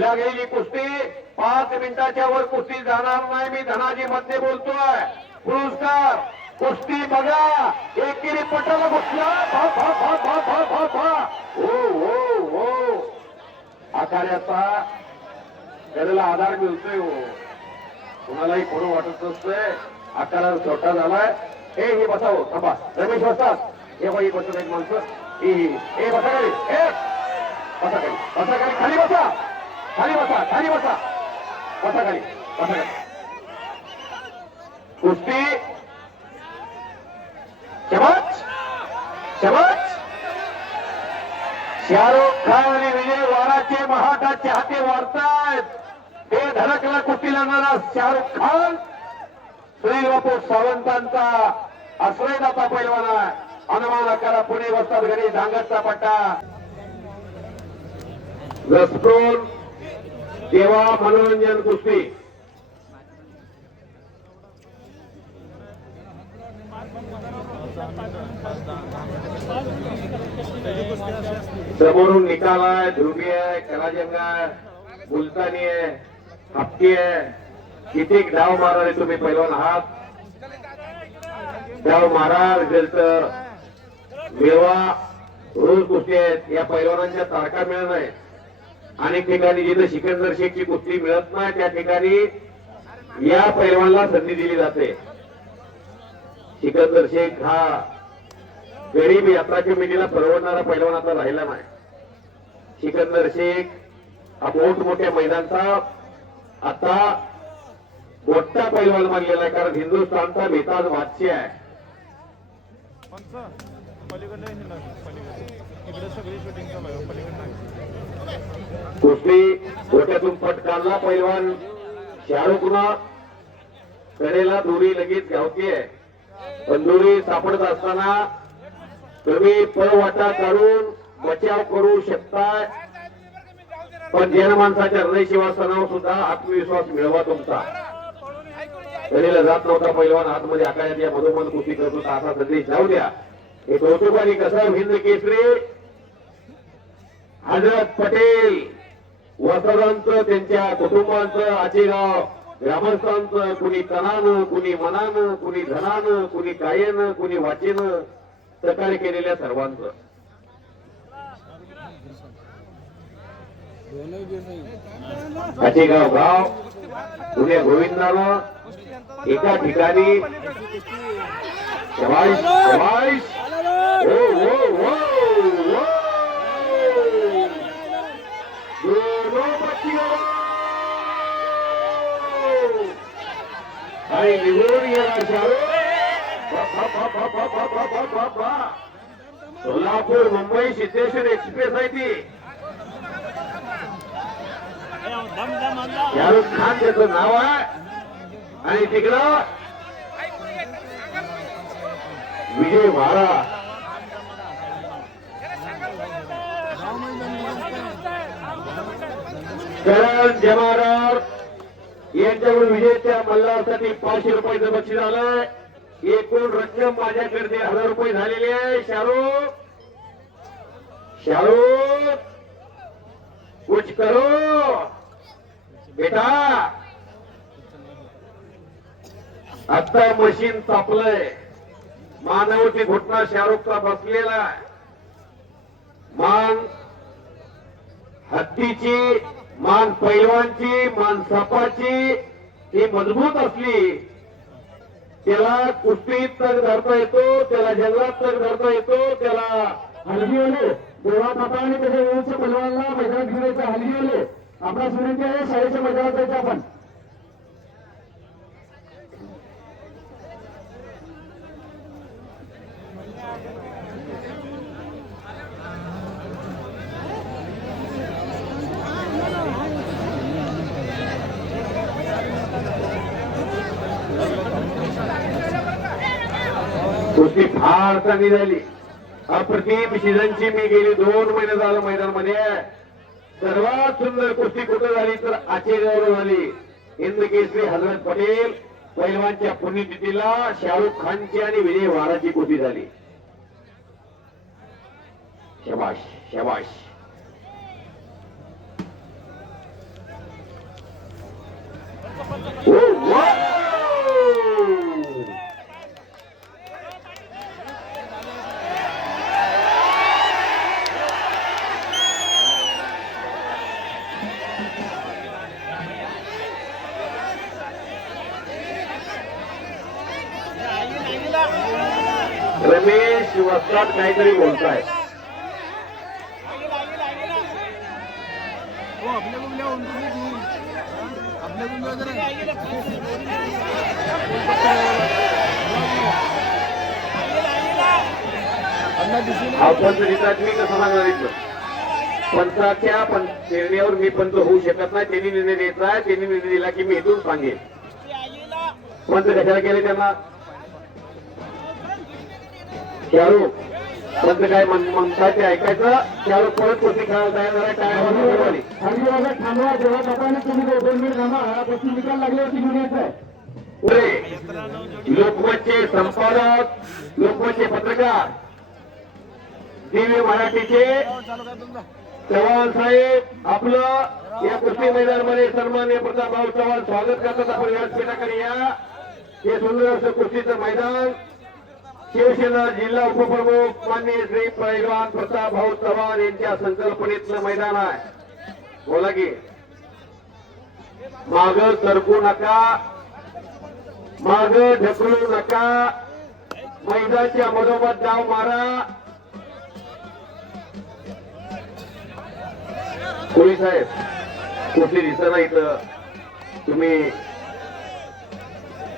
लागलेली कुस्ती 5 मिनिटाच्या वर कुस्ती जाणार नाही. मी धनाजी मध्ये बोलतोय. पुरस्कार कुस्ती बघा. एकेरी पटाला बसला. हो आखाड्याचा त्याला आधार मिळतोय. हो कुणालाही खरं वाटत नसतंय. आकाराला छोटा झालाय. हे बसावं. थांबा रमेश बसतात. हे बाई बसत एक माणसं. हे बसा खाली. बसा खाली. बसा खाली. खाली बसा. खाली बसा. खाली बसा. बसा खाली. बसा खाली. कुस्ती शबाज शबाज. शाहरुख खान आणि विजय वाराचे महाटा चाहते वाढतायत. हे धडकला कुस्ती लढणारा शाहरुख खान सुनील बापू सावंतांचा आश्रयदाता पैलवान आहे. हनुमान आकारा पुणे वस्तात घरी झांगटचा पट्टा. रसप्रोल देवा मनोरंजन कुस्ती. समोरून निकाल आहे. ध्रुवी आहे. कलाजंग आहे. मुलतानी आहे. हप्ती आहे. किती डाव मारणारे तुम्ही पैलवान आहात. डाव मारा. रिझल्ट मिळवा. रोज कुस्ती आहेत. या पैलवानांच्या तारखा मिळत नाही. अनेक ठिकाणी जिथे सिकंदर शेखची कुस्ती मिळत नाही त्या ठिकाणी या पैलवानला संधी दिली जाते. सिकंदर शेख हा गरीब यात्रा कमिटीला परवडणारा पैलवान आता राहिला नाही. सिकंदर शेख हा मोठमोठ्या मैदानचा आता मोठा पैलवान मानलेला आहे. कारण हिंदुस्थानचा बेताज बादशाह आहे. कुस्ती गोट्यातून पट काढला पैलवान शाहरुखनं. कडेला दोरी लगेच गावतीये. पण दोरी सापडत असताना तुम्ही पळवाटा काढून बचाव करू शकताय. पण जनमानसाच्या हृदय शिवासनावर सुद्धा आत्मविश्वास मिळवा तुमचा. कडेला जात नव्हता पैलवान. आतमध्ये आकाशात या मधोमध कुस्ती करत होता. असा संदेश जाऊ द्या. हे कौतुकाने कसं हिंद केसरी हजरत पटेल वसरांचं त्यांच्या कुटुंबांचं आचेगाव ग्रामस्थांचं कुणी तनानं कुणी मनानं कुणी धनानं कुणी कायेनं कुणी वाचेनं सहकार्य केलेल्या सर्वांचं. आचेगाव गाव पुणे गोविंदानं एका ठिकाणी शबाश शबाश. हो हो हो हो. आणि निवडून येणार सोलापूर मुंबई सिद्धेश्वर एक्सप्रेस आहे ती. शाहरुख खान त्याचं नाव आहे. आणि तिकडं विजय वारा. करण जमादार यांच्याकडून विजयच्या मल्हारसाठी 500 रुपयाचं बक्षीस आलंय. एकूण रक्कम माझ्याकडे 1000 रुपये झालेली आहे. शाहरुख शाहरुख कुछ करो बेटा. आता मशीन तापलंय. मानवची घुटना शाहरुखचा बसलेला आहे. मान हत्तीची मान पैलवानची मान सपाची ही मजबूत असली त्याला कुस्तीत तग धरता येतो. त्याला जंगलात तग धरता येतो. त्याला हलगीवाले देवा पाताने त्याच्या वेळेच्या पैलवानला मैदानात घेऊन हलगीवाले आपल्या विनंती आहे. शाळेच्या मैदानात जायचं आपण. कुस्ती फार चांगली झाली. अप्रतिम सीझनची मी गेली 2 महिने झालं मैदानामध्ये. सर्वात सुंदर कुस्ती कुठं झाली तर आचेगावला झाली. हिंद केसरी हजरत पटेल पैलवानच्या पुण्यतिथीला शाहरुख खानची आणि विजय वाराची कुस्ती झाली. शबाश शबाश. रमेश वस्ताद काहीतरी बोलताय. आपण जितात मी कसं सांगणार इथलं पंचाच्या निर्णयावर मी पंच होऊ शकत नाही. त्यांनी निर्णय द्यायचा आहे. त्यांनी निर्णय दिला की मी इथून सांगेन. पंच कशाला केले त्यांना शाहरुख पंच काय म्हणतात ते ऐकायचं. शाहरुख परत कुस्ती खेळायला तयार झाला. काय थांबवा जेव्हा बाबाने तुम्ही 2 मिनिट थांबा. कुस्ती निकाल लागले होती घेऊन यायचं. लोकमतचे संपादक लोकमतचे पत्रकार दिव्य मराठीचे चव्हाण साहेब आपलं या कुस्ती मैदानामध्ये सन्मान्य प्रतापभाऊ चव्हाण स्वागत करतात. आपण व्यासपीठाकडे या. हे सुंदर असं कुस्तीचं मैदान शिवसेना जिल्हा उपप्रमुख माननीय श्री पैलवान प्रतापभाऊ चव्हाण यांच्या संकल्पनेतलं मैदान आहे. बोला की माग सरकू नका, माग ढकलू नका, मैदानाच्या मधोमध डाव मारा. कोळी साहेब कुठली दिसत नाही इथं. तुम्ही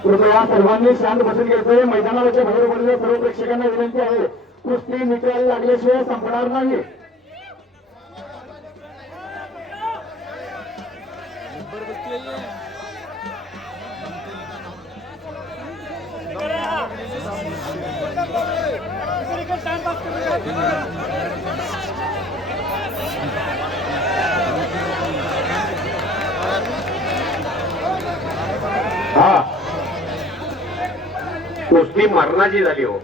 कृपया सर्वांनी शांत बसून घ्यायचंय. मैदानावरच्या बाहेर पडलेल्या सर्व प्रेक्षकांना विनंती आहे कुस्ती निकाल लागल्याशिवाय संपणार नाही. हा कुस्ती मरणाची झाली हो.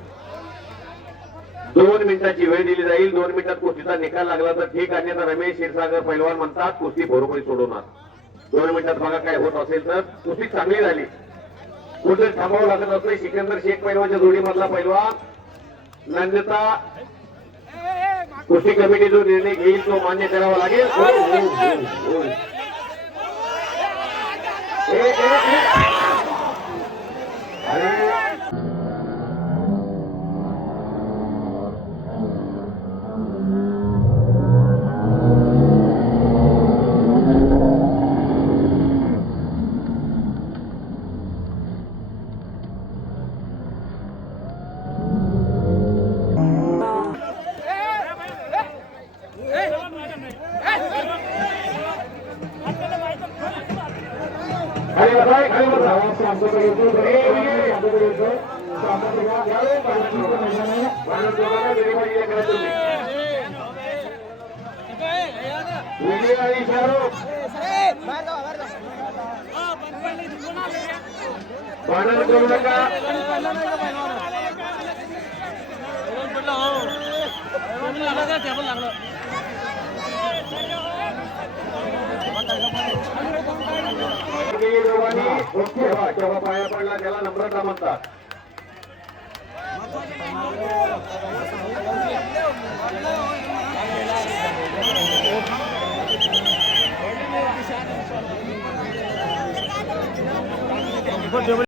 2 मिनिटाची वेळ दिली जाईल. 2 मिनिटात कुस्तीचा निकाल लागला तर ठीक. अन्यथा रमेश क्षीरसागर पैलवान म्हणतात कुस्ती बरोबरी सोडवणार. 2 मिनिटात बघा काय होत असेल तर. कुस्ती चांगली झाली. कुठे थांबावं लागत असते. सिकंदर शेख पैलवानच्या जोडीमधला पैलवान नांदता कुस्ती कमिटी जो निर्णय घेईल तो मान्य करावा लागेल. करू नका. जेव्हा पाया पडला त्याला नम्रता म्हणतात.